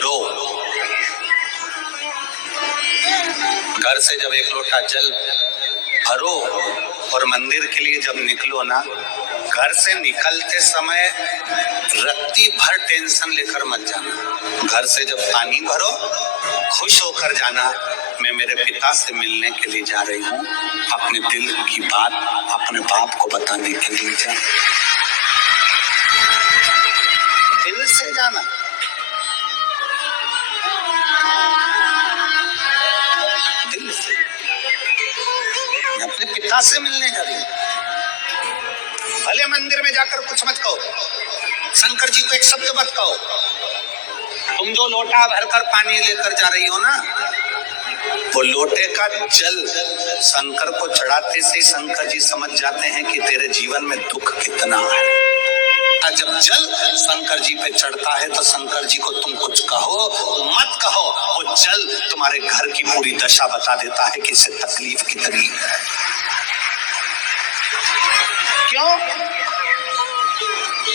भरो। घर से जब एक लोटा जल भरो और मंदिर के लिए जब निकलो ना, घर से निकलते समय रत्ती भर टेंशन लेकर मत जाना। घर से जब पानी भरो, खुश होकर जाना, मैं मेरे पिता से मिलने के लिए जा रही हूँ, अपने दिल की बात अपने बाप को बताने के लिए जा। दिल से जाना, दिल से। मैं अपने पिता से मिलने जा रही हूँ। भले मंदिर में जाकर कुछ मत कहो, शंकर जी को एक शब्द मत कहो। तुम जो लोटा भरकर पानी लेकर जा रही हो ना, वो लोटे का जल शंकर को चढ़ाते से शंकर जी समझ जाते हैं कि तेरे जीवन में दुख कितना है। जब जल शंकर जी पे चढ़ता है तो शंकर जी को तुम कुछ कहो मत कहो, वो जल तुम्हारे घर की पूरी दशा बता देता है कि इससे तकलीफ कितनी है। क्यों?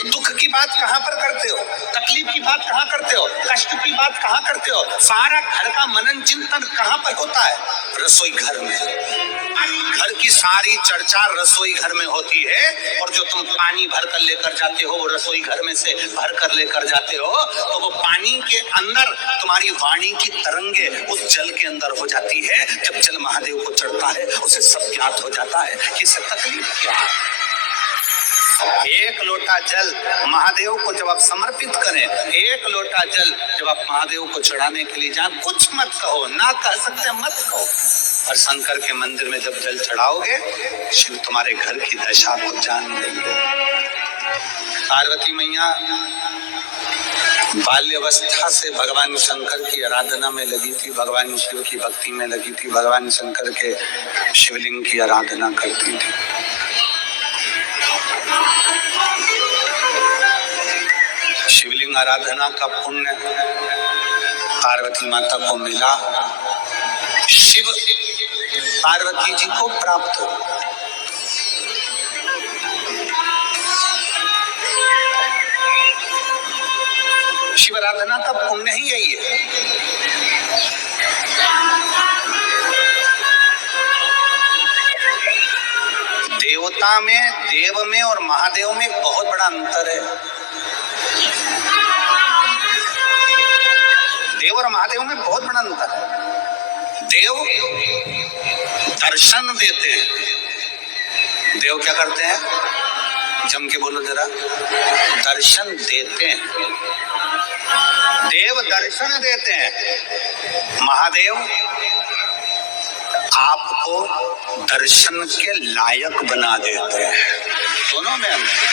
दुख की बात कहां पर करते हो, तकलीफ की बात कहां करते हो, कष्ट की बात कहां करते हो? सारा घर का मनन चिंतन कहां पर होता है? रसोई घर में। घर की सारी चर्चा रसोई घर में होती है, और जो तुम पानी भर कर लेकर जाते हो वो रसोई घर में से भर कर लेकर जाते हो, तो वो पानी के अंदर तुम्हारी वाणी की तरंगे उस जल के अंदर हो जाती है। जब जल महादेव को चढ़ता है उसे सब ज्ञात हो जाता है कि इससे तकलीफ क्या है। एक लोटा जल महादेव को जब आप समर्पित करें, एक लोटा जल जब आप महादेव को चढ़ाने के लिए जाएं, कुछ मत कहो, ना कह सकते मत कहो। और शंकर के मंदिर में जब जल चढ़ाओगे, शिव तुम्हारे घर की दशा को जान लेंगे। पार्वती मैया बाल्यावस्था से भगवान शंकर की आराधना में लगी थी, भगवान शिव की भक्ति में लगी थी, भगवान शंकर के शिवलिंग की आराधना करती थी। शिवलिंग आराधना का पुण्य पार्वती माता को मिला, शिव पार्वती जी को प्राप्त हो। शिव आराधना का पुण्य ही यही है। देवता में, देव में और महादेव में बहुत बड़ा अंतर है। देव और महादेव में बहुत बड़ा अंतर है। देव दर्शन देते हैं। देव क्या करते हैं? जम के बोलो जरा। दर्शन देते हैं। देव दर्शन देते हैं। महादेव आपको दर्शन के लायक बना देते हैं। दोनों में अंतर।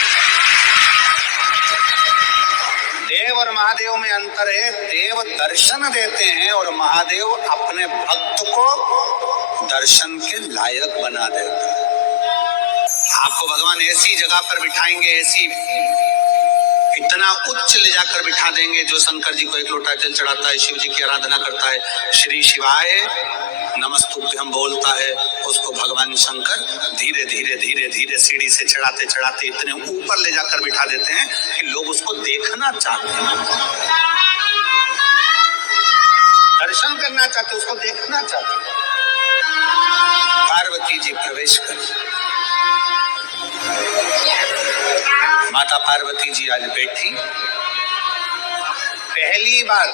देव और महादेव में अंतर है। देव दर्शन देते हैं और महादेव अपने भक्त को दर्शन के लायक बना देते हैं। आपको भगवान ऐसी जगह पर बिठाएंगे, ऐसी इतना उच्च ले जाकर बिठा देंगे, जो शंकर जी को एक लोटा जल चढ़ाता है, शिव जी की आराधना करता है, श्री शिवाय नमस्तुभ्यम बोलता है, उसको भगवान शंकर धीरे धीरे धीरे धीरे सीढ़ी से चढ़ाते चढ़ाते इतने ऊपर ले जाकर बिठा देते हैं कि लोग उसको देखना चाहते हैं, दर्शन करना चाहते, उसको देखना चाहते। पार्वती जी प्रवेश कर। माता पार्वती जी आज बैठी, पहली बार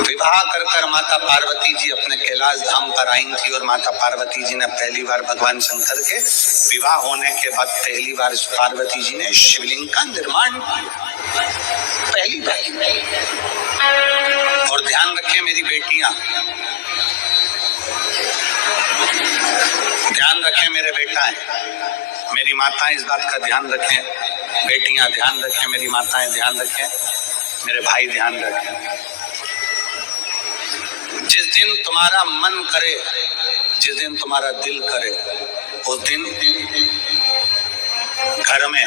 विवाह कर कर माता पार्वती जी अपने कैलाश धाम पर आई थी, और माता पार्वती जी ने पहली बार भगवान शंकर के विवाह होने के बाद पहली बार पार्वती जी ने शिवलिंग का निर्माण किया, पहली बार। और ध्यान रखें मेरी बेटियां, ध्यान रखें मेरे बेटाएं, मेरी माताएं इस बात का ध्यान रखें, बेटियां ध्यान रखें, मेरी माताएं ध्यान रखें, मेरे भाई ध्यान रखें। जिस दिन तुम्हारा मन करे, जिस दिन तुम्हारा दिल करे, उस दिन घर में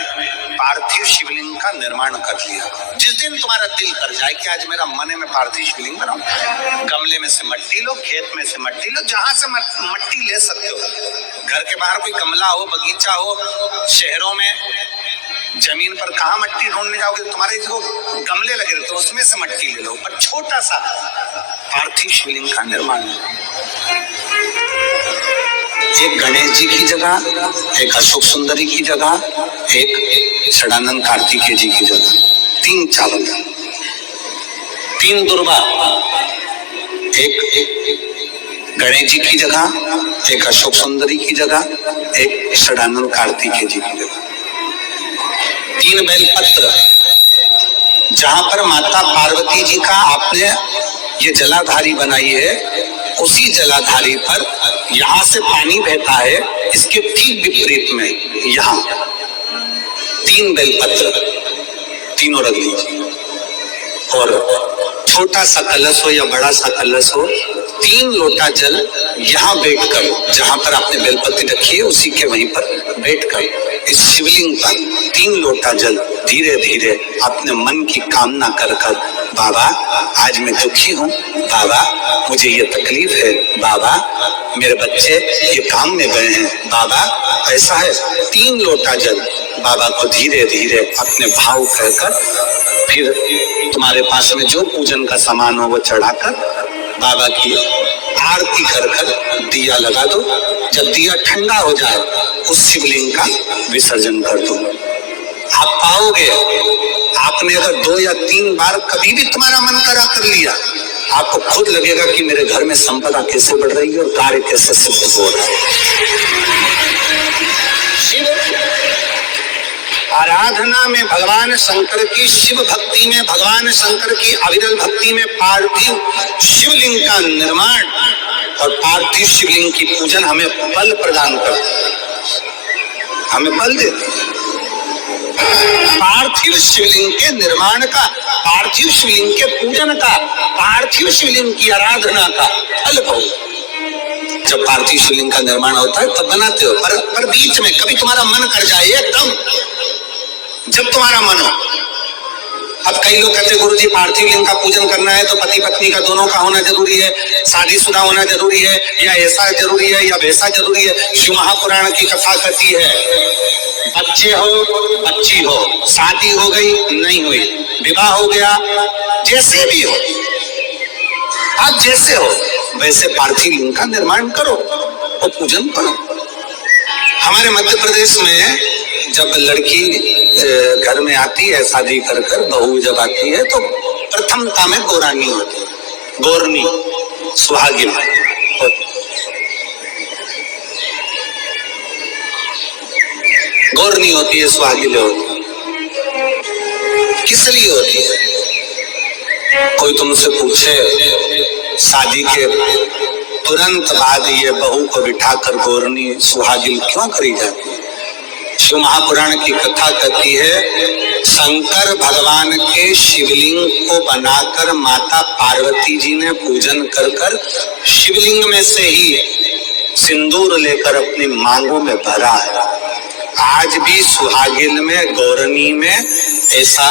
पार्थिव शिवलिंग का निर्माण कर लिया। जिस दिन तुम्हारा दिल कर जाए कि आज मेरा मन है मैं पार्थिव शिवलिंग बनाऊं, गमले में से मट्टी लो, खेत में से मट्टी लो, जहां से मट्टी ले सकते हो। घर के बाहर कोई गमला हो, बगीचा हो, शहरों में जमीन पर कहाँ मट्टी ढूंढने जाओगे? तुम्हारे जो गमले लगे रहते उसमें से मट्टी ले लो, पर छोटा सा पार्थिव शिवलिंग का निर्माण है। एक गणेश जी की जगह, एक अशोक सुंदरी की जगह, एक षडानंद कार्तिकेय जी की जगह, 3 चावल, 3 दुर्गा, एक गणेश जी की जगह, एक अशोक सुंदरी की जगह, एक षडानंद कार्तिकेय जी की जगह, 3 बेलपत्र, जहां पर माता पार्वती जी का आपने ये जलाधारी बनाई है, उसी जलाधारी पर यहां से पानी बहता है, इसके ठीक विपरीत में यहां 3 बेलपत्र, तीनों रख लीजिए, और छोटा सा कलश हो या बड़ा सा कलश हो, 3 लोटा जल यहाँ बैठकर, जहां पर आपने बेलपत्ती रखी है उसी के वहीं पर बैठकर इस शिवलिंग पर 3 लोटा जल धीरे धीरे अपने मन की कामना कर कर, बाबा आज मैं दुखी हूँ, बाबा मुझे ये तकलीफ है, बाबा मेरे बच्चे ये काम में गए हैं, बाबा ऐसा है, 3 लोटा जल बाबा को धीरे धीरे अपने भाव कहकर, फिर तुम्हारे पास में जो पूजन का सामान हो वो चढ़ाकर बाबा की आरती कर कर दिया लगा दो। जब दिया ठंडा हो जाए उस शिवलिंग का विसर्जन कर दो। आप पाओगे, आपने अगर 2 या 3 बार कभी भी तुम्हारा मन करा कर लिया, आपको खुद लगेगा कि मेरे घर में संपदा कैसे बढ़ रही है और कार्य कैसे सिद्ध हो रहा है। आराधना में भगवान शंकर की, शिव भक्ति में भगवान शंकर की अविरल भक्ति में पार्थिव शिवलिंग का निर्माण और पार्थिव शिवलिंग की पूजन हमें बल प्रदान करता है, हमें बल देता है। पार्थिव शिवलिंग के निर्माण का, पार्थिव शिवलिंग के पूजन का, पार्थिव शिवलिंग की आराधना का फल भोग। जब पार्थिव शिवलिंग का निर्माण होता है तब बनाते हो, पर बीच में कभी तुम्हारा मन कर जाए एकदम, जब तुम्हारा मन हो। अब कई लोग कहते हैं गुरुजी पार्थिव लिंग का पूजन करना है तो पति पत्नी का दोनों का होना जरूरी है, शादीशुदा होना जरूरी है, या ऐसा जरूरी है या वैसा जरूरी है। शिव महापुराण की कथा कहती है बच्चे हो, बच्ची हो, शादी हो गई नहीं हुई, विवाह हो गया, जैसे भी हो, आप जैसे हो वैसे पार्थिव लिंग का निर्माण करो और पूजन करो। हमारे मध्य प्रदेश में जब लड़की घर में आती है शादी कर कर, बहू जब आती है तो प्रथमता में गोरानी होती है, गोरनी सुहागिन, गोरनी होती है, सुहागिन होती है। किस लिए होती है? कोई तुमसे पूछे शादी के तुरंत बाद ये बहू को बिठाकर गोरनी सुहागिन क्यों करी जाती है? शिव महापुराण की कथा कहती है शंकर भगवान के शिवलिंग को बनाकर माता पार्वती जी ने पूजन कर कर शिवलिंग में से ही सिंदूर लेकर अपनी मांगों में भरा है। आज भी सुहागिन में, गौरनी में ऐसा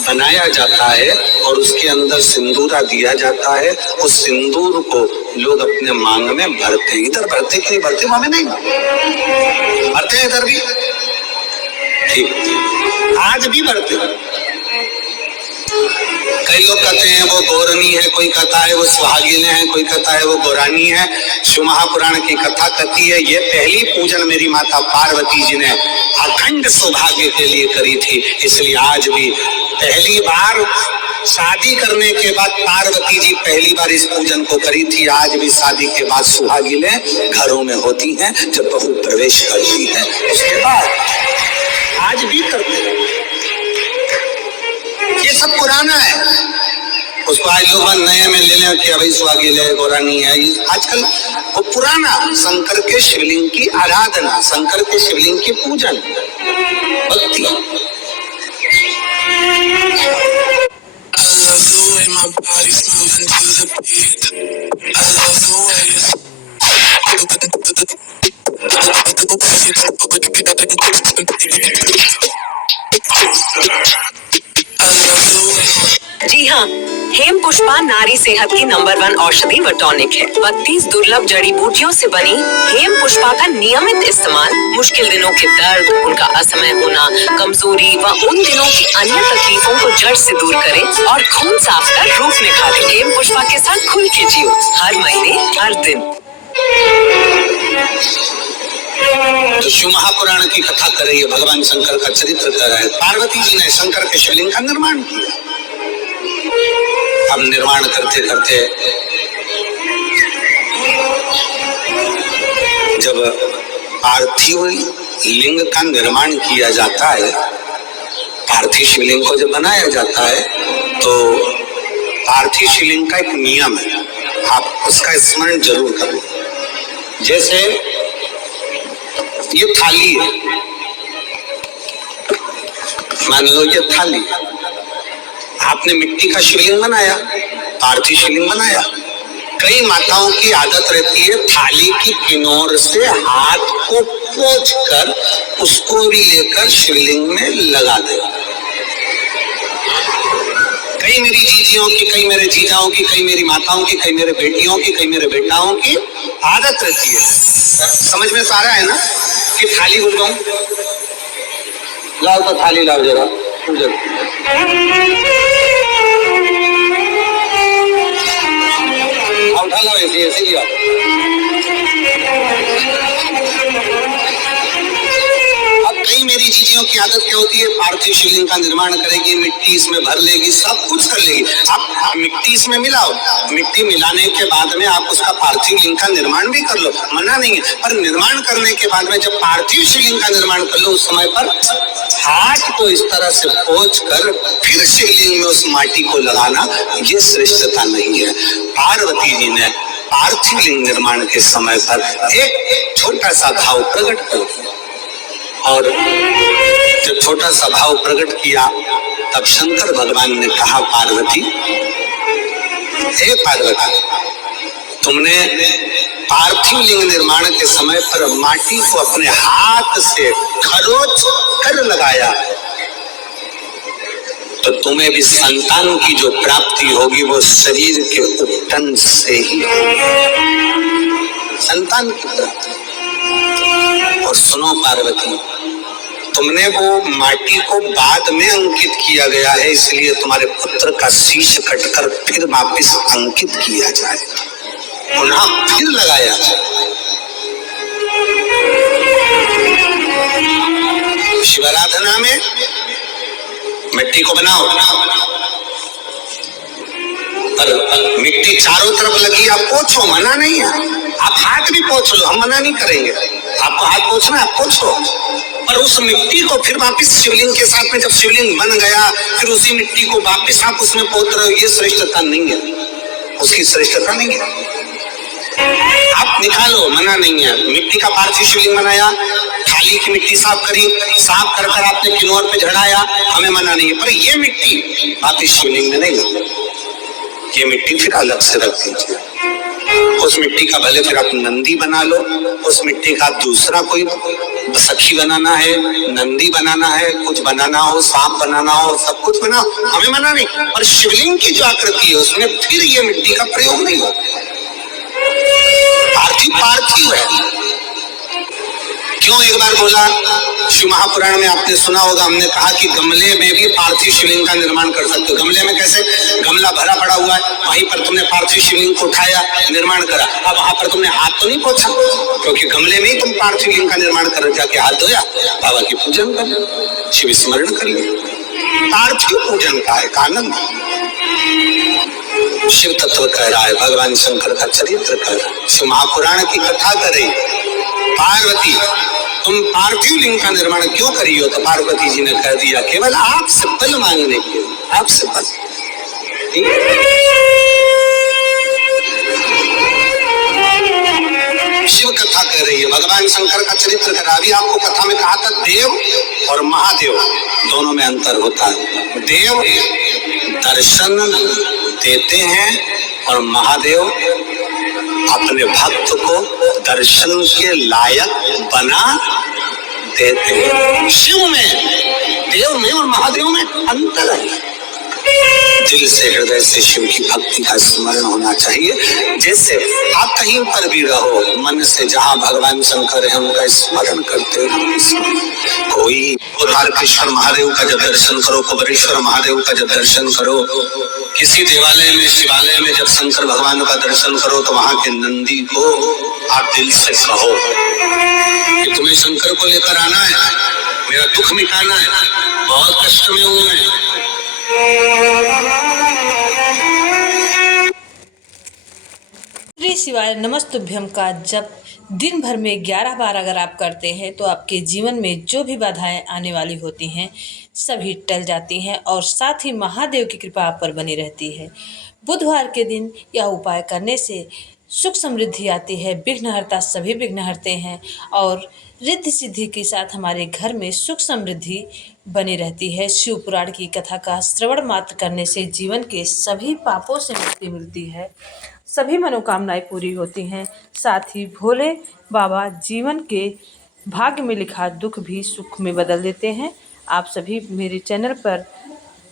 बनाया जाता है और उसके अंदर सिंदूरा दिया जाता है। उस सिंदूर को लोग अपने मांग में भरते हैं। इधर भरते कि नहीं भरते हमें नहीं भरते हैं, इधर भी ठीक, आज भी भरते हैं। कई लोग कहते हैं वो गौरनी है, कोई कहता है वो सुहागिन है, कोई कहता है वो गौरानी है। शिव महापुराण की कथा कहती है ये पहली पूजन मेरी माता पार्वती जी ने अखंड सौभाग्य के लिए करी थी, इसलिए आज भी पहली बार शादी करने के बाद पार्वती जी पहली बार इस पूजन को करी थी। आज भी शादी के बाद सुहागिनें घरों में होती हैं, जब बहू प्रवेश करती है उसके बाद आज भी करते हैं। ये सब पुराना है, उसको आज लोग नए में ले लें कि अभी सुहागिन है, गौरानी है। आजकल वो पुराना शंकर के शिवलिंग की आराधना, शंकर के शिवलिंग की पूजन, भक्ति। My body's moving to the beat. I love the way it's जी हाँ, हेम पुष्पा नारी सेहत की नंबर 1 औषधि व टॉनिक है। 32 दुर्लभ जड़ी बूटियों से बनी हेम पुष्पा का नियमित इस्तेमाल मुश्किल दिनों के दर्द, उनका असमय होना, कमजोरी व उन दिनों की अन्य तकलीफों को जड़ से दूर करे और खून साफ कर रूप निखारे। हेम पुष्पा के साथ खुल के जियो, हर महीने हर दिन। तो शिव महापुराण की कथा कर रही है, भगवान शंकर का चरित्र कर रहा है। पार्वती जी ने शंकर के शिवलिंग का निर्माण किया। अब निर्माण करते करते जब पार्थिव लिंग का निर्माण किया जाता है, पार्थिव शिवलिंग को जब बनाया जाता है तो पार्थिव शिवलिंग का एक नियम है, आप उसका स्मरण जरूर करें। जैसे ये थाली है, मान लो ये थाली, आपने मिट्टी का शिवलिंग बनाया, पार्थिव शिवलिंग बनाया। कई माताओं की आदत रहती है थाली की किनार से हाथ को पोंछकर उसको भी लेकर शिवलिंग में लगा दे। कई मेरी जीजियों की, कई मेरे जीजाओं की, कई मेरी माताओं की, कई मेरे बेटियों की, कई मेरे बेटाओं की आदत रहती है। समझ में आ रहा है ना कि थाली बुलवाऊं? लाओ तो थाली लाओ जरा, उठा लाओ, ऐसे लिया। अब कई मेरी जीजियों की आदत क्या होती है, पार्थिव शिवलिंग का निर्माण करेगी, मिट्टी इसमें भर लेगी, सब कुछ कर लेगी। आप मिट्टी इसमें मिलाओ, मिट्टी मिलाने के बाद में आप उसका पार्थिव लिंग का निर्माण भी कर लो, मना नहीं है। पर निर्माण करने के बाद में जब पार्थिव शिवलिंग का निर्माण कर लो, उस समय पर हाथ को इस तरह से पोंछ कर फिर शिवलिंग में उस माटी को लगाना, ये श्रेष्ठता नहीं है। पार्वती जी ने पार्थिव लिंग निर्माण के समय पर एक छोटा सा भाव प्रकट कर दिया, और जब छोटा सा भाव प्रकट किया तब शंकर भगवान ने कहा, पार्वती, हे पार्वती, तुमने पार्थिव लिंग निर्माण के समय पर माटी को अपने हाथ से खरोच कर लगाया, तो तुम्हें भी संतान की जो प्राप्ति होगी वो शरीर के उपटन से ही संतान की प्राप्ति। और सुनो पार्वती, तुमने वो माटी को बाद में अंकित किया गया है, इसलिए तुम्हारे पुत्र का शीश कटकर फिर वापिस अंकित किया जाए, पुनः फिर लगाया जाए। शिवाराधना में मिट्टी को बनाओ, पर मिट्टी चारों तरफ लगी, आप पोंछो, मना नहीं है। आप हाथ भी पोंछ लो, हम मना नहीं करेंगे। आपको हाथ पोंछना, आप पोंछो, पर उस मिट्टी को फिर वापिस शिवलिंग के साथ में, जब शिवलिंग बन गया फिर उसी मिट्टी को वापिस आप उसमें पोत रहे हो, ये श्रेष्ठता नहीं है, उसकी श्रेष्ठता नहीं है। आप निकालो, मना नहीं है। मिट्टी का पार्थिव शिवलिंग बनाया, थाली की मिट्टी साफ करी, साफ कर आपने किनार पे झड़ाया, हमें मना नहीं है। पर ये मिट्टी वापिस शिवलिंग में नहीं लगी, ये मिट्टी फिर अलग से रख दीजिए। उस मिट्टी का भले फिर आप नंदी बना लो, उस मिट्टी का दूसरा कोई सखी बनाना है, नंदी बनाना है, कुछ बनाना हो, सांप बनाना हो, सब कुछ बनाओ, हमें मना नहीं। और शिवलिंग की जो आकृति है उसमें फिर ये मिट्टी का प्रयोग नहीं हो। पार्थिव है। क्यों एक बार बोला, शिव महापुराण में आपने सुना होगा, हमने कहा कि गमले में भी पार्थिव शिवलिंग का निर्माण कर सकते हो। गमले में कैसे? गमला भरा पड़ा हुआ है, वहीं पर तुमने पार्थिव शिवलिंग को उठाया, निर्माण करा। अब वहां पर तुमने हाथ तो नहीं पोंछा, क्योंकि गमले में ही तुम पार्थिव लिंग का निर्माण कर, जाके हाथ धोया, बाबा की पूजन कर, शिव स्मरण कर लिया। पार्थिव पूजन का एक आनंद शिव तत्व कह रहा है, भगवान शंकर का चरित्र कह रहा है, शिव महापुराण की कथा करे। पार्वती, तुम पार्थिव लिंग का निर्माण क्यों करी हो? तो पार्वती जी ने कह दिया, केवल आपसे बल मांगने के, आपसे बल। शिव कथा कह रही है, भगवान शंकर का चरित्र कर रहा। अभी आपको कथा में कहा था देव और महादेव दोनों में अंतर होता है। देव दर्शन देते हैं और महादेव अपने भक्त को दर्शन के लायक बना देते हैं। शिव में, देव में और महादेव में अंतर है। दिल से हृदय से शिव की भक्ति का स्मरण होना चाहिए। जैसे आप कहीं पर भी रहो, मन से जहाँ भगवान शंकर है उनका स्मरण करते रहो। कोई तारकेश्वर महादेव का जब दर्शन करो, कुबेरेश्वर महादेव का जब दर्शन करो, किसी देवालय में शिवालय में जब शंकर भगवान का दर्शन करो तो वहां के नंदी को आप दिल से कहो कि तुम्हें शंकर को लेकर आना है, मेरा दुख मिटाना है, बहुत कष्ट में हूं मैं। श्री शिवाय नमस्तुभ्यम का जब दिन भर में 11 बार अगर आप करते हैं तो आपके जीवन में जो भी बाधाएं आने वाली होती हैं सभी टल जाती हैं और साथ ही महादेव की कृपा आप पर बनी रहती है। बुधवार के दिन यह उपाय करने से सुख समृद्धि आती है, विघ्नहर्ता सभी विघ्न हरते हैं और रिद्धि सिद्धि के साथ हमारे घर में सुख समृद्धि बनी रहती है। शिव पुराण की कथा का श्रवण मात्र करने से जीवन के सभी पापों से मुक्ति मिलती है, सभी मनोकामनाएं पूरी होती हैं। साथ ही भोले बाबा जीवन के भाग्य में लिखा दुख भी सुख में बदल देते हैं। आप सभी मेरे चैनल पर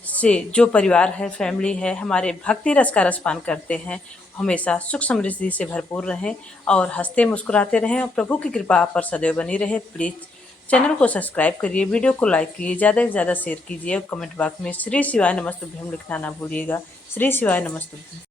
से जो परिवार है, फैमिली है, हमारे भक्ति रस का रसपान करते हैं, हमेशा सुख समृद्धि से भरपूर रहें और हंसते मुस्कुराते रहें और प्रभु की कृपा आप पर सदैव बनी रहे। प्लीज़ चैनल को सब्सक्राइब करिए, वीडियो को लाइक कीजिए, ज़्यादा से ज़्यादा शेयर कीजिए और कमेंट बॉक्स में श्री शिवाय नमस्तुभ्यम लिखना ना भूलिएगा। श्री शिवाय नमस्तुभ्यम।